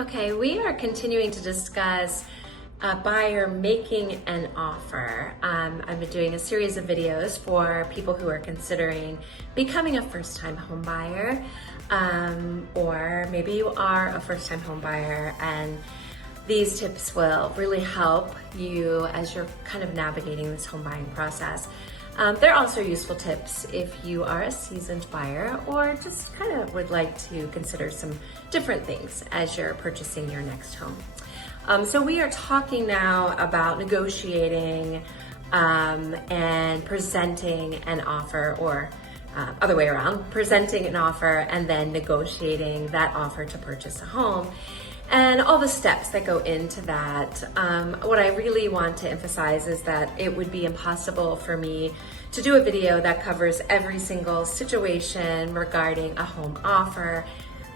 Okay, we are continuing to discuss a buyer making an offer. I've been doing a series of videos for people who are considering becoming a first-time home buyer, or maybe you are a first-time home buyer, and these tips will really help you as you're kind of navigating this home buying process. They're also useful tips if you are a seasoned buyer or just kind of would like to consider some different things as you're purchasing your next home. So we are talking now about negotiating and presenting an offer, or other way around, presenting an offer and then negotiating that offer to purchase a home, and all the steps that go into that. What I really want to emphasize is that it would be impossible for me to do a video that covers every single situation regarding a home offer.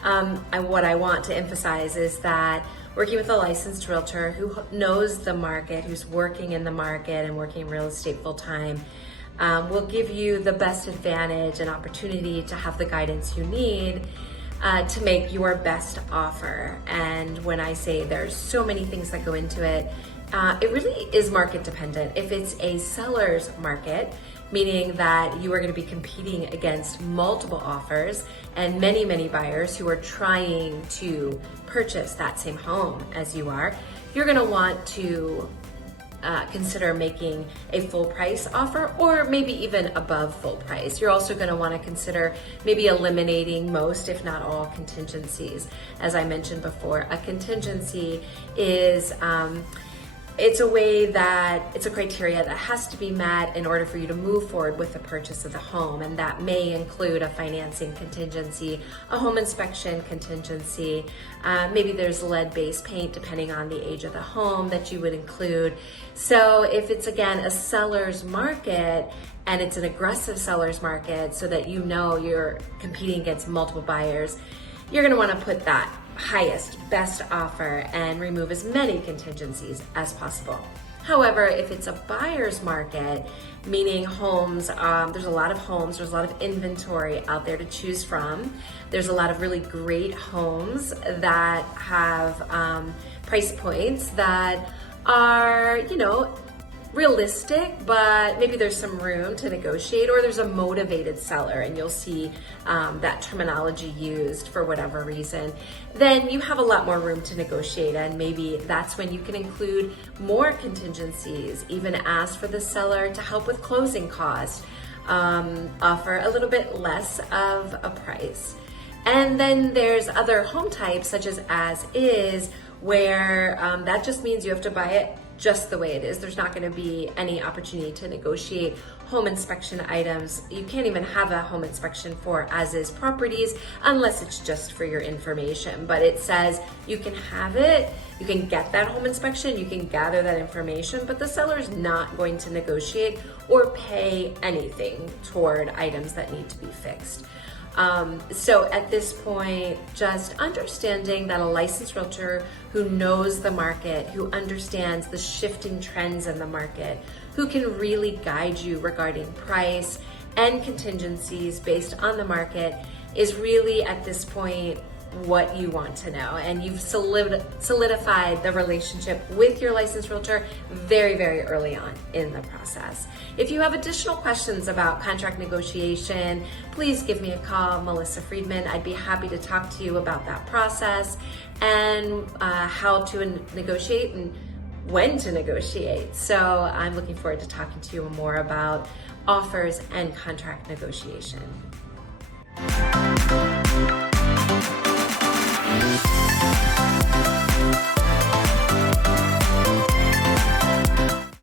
And what I want to emphasize is that working with a licensed realtor who knows the market, who's working in the market and working real estate full time, will give you the best advantage and opportunity to have the guidance you need to make your best offer. And when I say there's so many things that go into it, it really is market dependent. If it's a seller's market, meaning that you are going to be competing against multiple offers and many buyers who are trying to purchase that same home as you are, you're going to want to consider making a full price offer, or maybe even above full price. You're also going to want to consider maybe eliminating most, if not all, contingencies. As I mentioned before, a contingency is it's a criteria that has to be met in order for you to move forward with the purchase of the home, and that may include a financing contingency, a home inspection contingency, maybe there's lead-based paint depending on the age of the home that you would include. So if it's, again, a seller's market, and it's an aggressive seller's market so that you know you're competing against multiple buyers, you're going to want to put that highest, best offer and remove as many contingencies as possible. However, if it's a buyer's market, meaning homes, there's a lot of homes, there's a lot of inventory out there to choose from. There's a lot of really great homes that have price points that are, realistic, but maybe there's some room to negotiate, or there's a motivated seller, and you'll see that terminology used for whatever reason, then you have a lot more room to negotiate, and maybe that's when you can include more contingencies, even ask for the seller to help with closing costs, offer a little bit less of a price. And then there's other home types, such as is, where that just means you have to buy it just the way it is. There's not going to be any opportunity to negotiate home inspection items. You can't even have a home inspection for as-is properties unless it's just for your information. But it says you can have it, you can get that home inspection, you can gather that information, but the seller's not going to negotiate or pay anything toward items that need to be fixed. So at this point, just understanding that a licensed realtor who knows the market, who understands the shifting trends in the market, who can really guide you regarding price and contingencies based on the market, is really at this point what you want to know. And you've solidified the relationship with your licensed realtor very early on in the process. If you have additional questions about contract negotiation, please give me a call, Melissa Friedman. I'd be happy to talk to you about that process and how to negotiate and when to negotiate. So I'm looking forward to talking to you more about offers and contract negotiation.